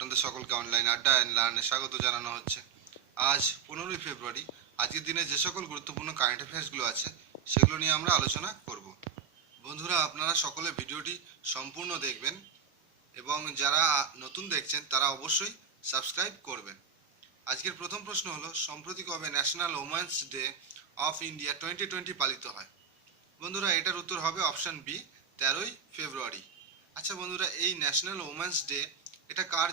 আপনাদের সকলকে অনলাইন আড্ডা অ্যান্ড লার্নে স্বাগত জানানো হচ্ছে। আজ 15ই ফেব্রুয়ারি। আজকের দিনে যে সকল গুরুত্বপূর্ণ কারেন্ট অ্যাফেয়ার্সগুলো আছে সেগুলো নিয়ে আমরা আলোচনা করব। বন্ধুরা, আপনারা সকলে ভিডিওটি সম্পূর্ণ দেখবেন এবং যারা নতুন দেখছেন তারা অবশ্যই সাবস্ক্রাইব করবেন। আজকের প্রথম প্রশ্ন হলো, সম্প্রতি কবে national women's day of India 2020 পালিত হয়? বন্ধুরা, এটার উত্তর হবে অপশান বি, 13ই ফেব্রুয়ারি। আচ্ছা বন্ধুরা, এই ন্যাশনাল ওমেন্স ডে এটা কার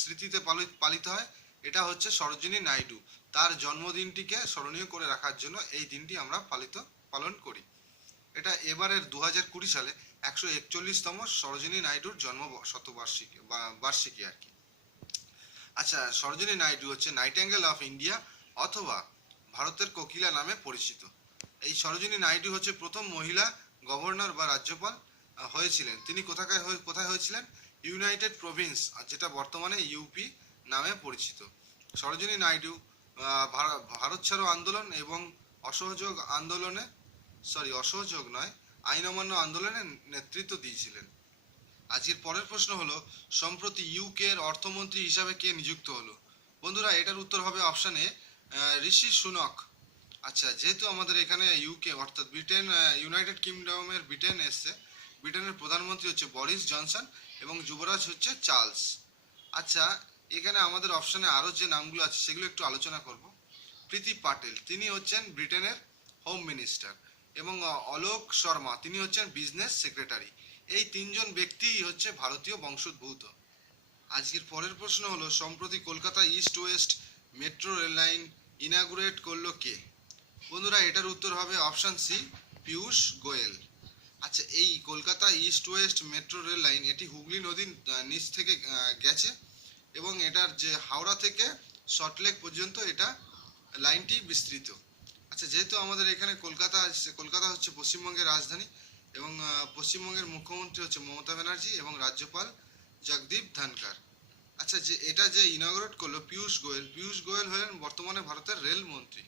স্মৃতিতে পালিত হয়? এটা হচ্ছে সরোজিনী নাইডু। তার জন্মদিনটিকে স্মরণীয় করে রাখার জন্য এই দিনটি আমরা পালন করি। এটা এবারের 2020 সালে 141তম সরোজিনী নাইডুর জন্ম শতবার্ষিকী বা বার্ষিকী আর কি। আচ্ছা, সরোজিনী নাইডু হচ্ছে নাইটিঙ্গেল অফ ইন্ডিয়া অথবা ভারতের কোকিলা নামে পরিচিত। এই সরোজিনী নাইডু হচ্ছে প্রথম মহিলা গভর্নর বা রাজ্যপাল হয়েছিলেন। তিনি কোথায় হয়েছিলেন? ইউনাইটেড প্রভিন্স, যেটা বর্তমানে ইউপি নামে পরিচিত। সরোজিনী নাইডু ভারত ছাড়ো আন্দোলন এবং আইন অমান্য আন্দোলনের নেতৃত্ব দিয়েছিলেন। আজকের পরের প্রশ্ন হলো, সম্প্রতি ইউকে এর অর্থমন্ত্রী হিসাবে কে নিযুক্ত হলো? বন্ধুরা, এটার উত্তর হবে অপশন এ, ঋষি সুনক। আচ্ছা, যেহেতু আমাদের এখানে ইউকে অর্থাৎ ব্রিটেন, ইউনাইটেড কিংডমের ব্রিটেন এসছে, ব্রিটেনের প্রধানমন্ত্রী হচ্ছে বরিস জনসন এবং যুবরাজ হচ্ছে চার্লস। আচ্ছা, এখানে আমাদের অপশানে আরও যে নামগুলো আছে সেগুলো একটু আলোচনা করব। প্রীতি পাটেল, তিনি হচ্ছেন ব্রিটেনের হোম মিনিস্টার, এবং অলোক শর্মা, তিনি হচ্ছেন বিজনেস সেক্রেটারি। এই তিনজন ব্যক্তিই হচ্ছে ভারতীয় বংশোদ্ভূত। আজকের পরের প্রশ্ন হলো, সম্প্রতি Kolkata east West metro rail line inaugurate করলো কে? বন্ধুরা, এটার উত্তর হবে অপশান সি, পীযূষ গোয়েল। আচ্ছা, এই Kolkata east West metro rail line এটি হুগলি নদীর নিচ থেকে গেছে এবং এটার যে হাওড়া থেকে সল্টলেক পর্যন্ত এটা লাইনটি বিস্তৃত। আচ্ছা, যেহেতু আমাদের এখানে কলকাতা হচ্ছে পশ্চিমবঙ্গের রাজধানী এবং পশ্চিমবঙ্গের মুখ্যমন্ত্রী হচ্ছে মমতা ব্যানার্জি এবং রাজ্যপাল জগদীপ ধনখড়। আচ্ছা, এটা যে ইনঅগ্রেট করলো পীযূষ গোয়েল হলেন বর্তমানে ভারতের রেল মন্ত্রী।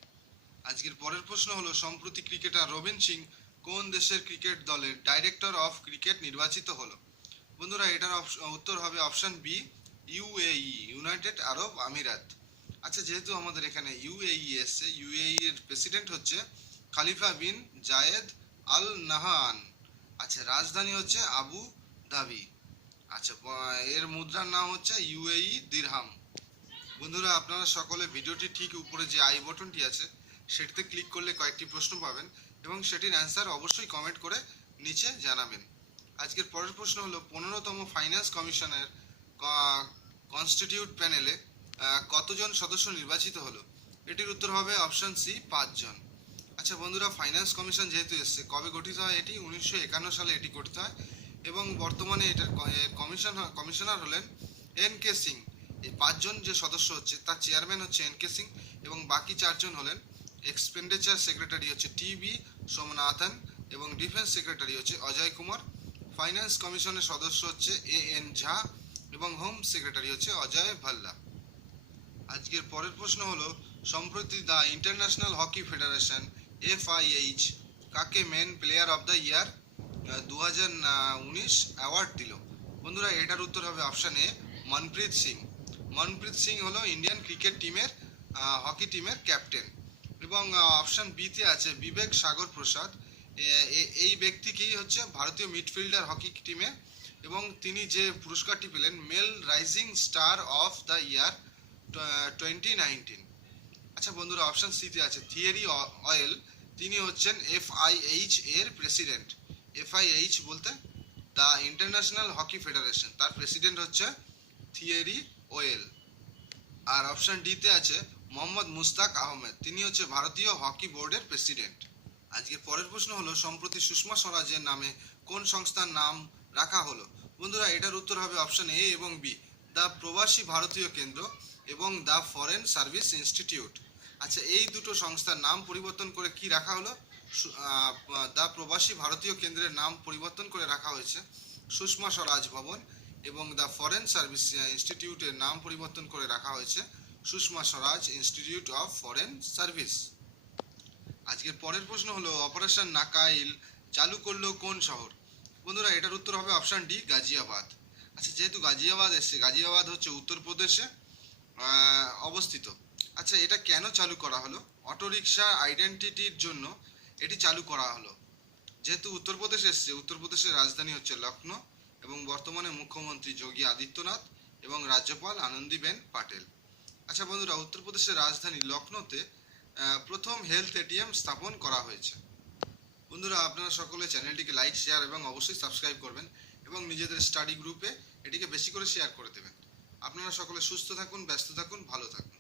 আজকের পরের প্রশ্ন হলো, সম্প্রতি ক্রিকেটার রবিন সিং কোন দেশের ক্রিকেট দলের ডাইরেক্টর অফ ক্রিকেট নির্বাচিত হলো? বন্ধুরা, এটার উত্তর হবে অপশন বি, ইউএই, ইউনাইটেড আরব আমিরাত। আচ্ছা, যেহেতু আমাদের এখানে ইউএই এসছে, ইউএই এর প্রেসিডেন্ট হচ্ছে খালিফা বিন জায়েদ আল নাহান। আচ্ছা, রাজধানী হচ্ছে আবু ধাবি। আচ্ছা, এর মুদ্রার নাম হচ্ছে ইউএই দিরহাম। বন্ধুরা, আপনারা সকলে ভিডিওটি ঠিক উপরে যে আই বটনটি আছে সেটিতে ক্লিক করলে কয়েকটি প্রশ্ন পাবেন এবং সেটির অ্যান্সার অবশ্যই কমেন্ট করে নিচে জানাবেন। আজকের পরের প্রশ্ন হলো, 15তম ফাইন্যান্স কমিশনের কনস্টিটিউট প্যানেলে কতজন সদস্য নির্বাচিত হলো? এটির উত্তর হবে অপশন সি, 5 জন। আচ্ছা বন্ধুরা, ফাইন্যান্স কমিশন যেহেতু এসছে, কবে গঠিত হয় এটি? 1951 সালে এটি গঠিত হয় এবং বর্তমানে এটার কমিশনার হলেন এন কে সিং। এই 5 জন যে সদস্য হচ্ছে তার চেয়ারম্যান হচ্ছে এন কে সিং এবং বাকি 4 জন হলেন এক্সপেন্ডিচার সেক্রেটারি হচ্ছে টি বি সোমনাথন এবং ডিফেন্স সেক্রেটারি হচ্ছে অজয় কুমার। ফাইন্যান্স কমিশনের সদস্য হচ্ছে এ এন ঝা এবং হোম সেক্রেটারি হচ্ছে অজয় ভাল্লা। আজকের পরের প্রশ্ন হলো, সম্প্রতি the international hockey federation FIH কাকে men player of the year 2019 award দিল? বন্ধুরা, এটার উত্তর হবে অপশান এ, মনপ্রীত সিং। মনপ্রীত সিং হলো ইন্ডিয়ান ক্রিকেট টিমের হকি টিমের ক্যাপ্টেন। এবং অপশান বিতে আছে বিবেক সাগর প্রসাদ। এই ব্যক্তিকেই হচ্ছে ভারতীয় মিডফিল্ডার হকি টিমে এবং তিনি যে পুরস্কারটি পেলেন male rising star of the year 2019। আচ্ছা বন্ধুরা, অপশান সিতে আছে থিয়েরি অয়েল। তিনি হচ্ছেন FIH এর প্রেসিডেন্ট। FIH বলতে দ্য ইন্টারন্যাশনাল হকি ফেডারেশন, তার প্রেসিডেন্ট হচ্ছে থিয়েরি ওয়েল। আর অপশান ডিতে আছে মোহাম্মদ মুস্তাক আহমেদ, তিনি হচ্ছে ভারতীয় হকি বোর্ডের প্রেসিডেন্ট। আজকের পরের প্রশ্ন হলো, সম্প্রতি সুষমা স্বরাজের নামে কোন সংস্থার নাম রাখা হলো? বন্ধুরা, এটার উত্তর হবে অপশান এ এবং বি, দ্য প্রবাসী ভারতীয় কেন্দ্র এবং দ্য ফরেন সার্ভিস ইনস্টিটিউট। আচ্ছা, এই দুটো সংস্থার নাম পরিবর্তন করে কি রাখা হলো? দ্য প্রবাসী ভারতীয় কেন্দ্রের নাম পরিবর্তন করে রাখা হয়েছে সুষমা স্বরাজ ভবন এবং দ্য ফরেন সার্ভিস ইনস্টিটিউটের নাম পরিবর্তন করে রাখা হয়েছে Sushma Swaraj institute of foreign service. আজকের পরের প্রশ্ন হলো, অপারেশন নাকাইল চালু করলো কোন শহর? বন্ধুরা, এটার উত্তর হবে অপশান ডি, গাজিয়াবাদ। আচ্ছা, যেহেতু গাজিয়াবাদ এসছে, গাজিয়াবাদ হচ্ছে উত্তরপ্রদেশে অবস্থিত। আচ্ছা, এটা কেন চালু করা হলো? অটোরিকশা আইডেন্টিটির জন্য এটি চালু করা হলো। যেহেতু উত্তরপ্রদেশ এসছে, উত্তরপ্রদেশের রাজধানী হচ্ছে লখনৌ এবং বর্তমানে মুখ্যমন্ত্রী যোগী আদিত্যনাথ এবং রাজ্যপাল আনন্দীবেন পাটেল। আচ্ছা বন্ধুরা, উত্তরপ্রদেশের রাজধানী লখনৌতে প্রথম হেলথ এটিএম স্থাপন করা হয়েছে। বন্ধুরা, আপনারা সকলে চ্যানেলটিকে লাইক, শেয়ার এবং অবশ্যই সাবস্ক্রাইব করবেন এবং নিজেদের স্টাডি গ্রুপে এটিকে বেশি করে শেয়ার করে দেবেন। আপনারা সকলে সুস্থ থাকুন, ব্যস্ত থাকুন, ভালো থাকুন।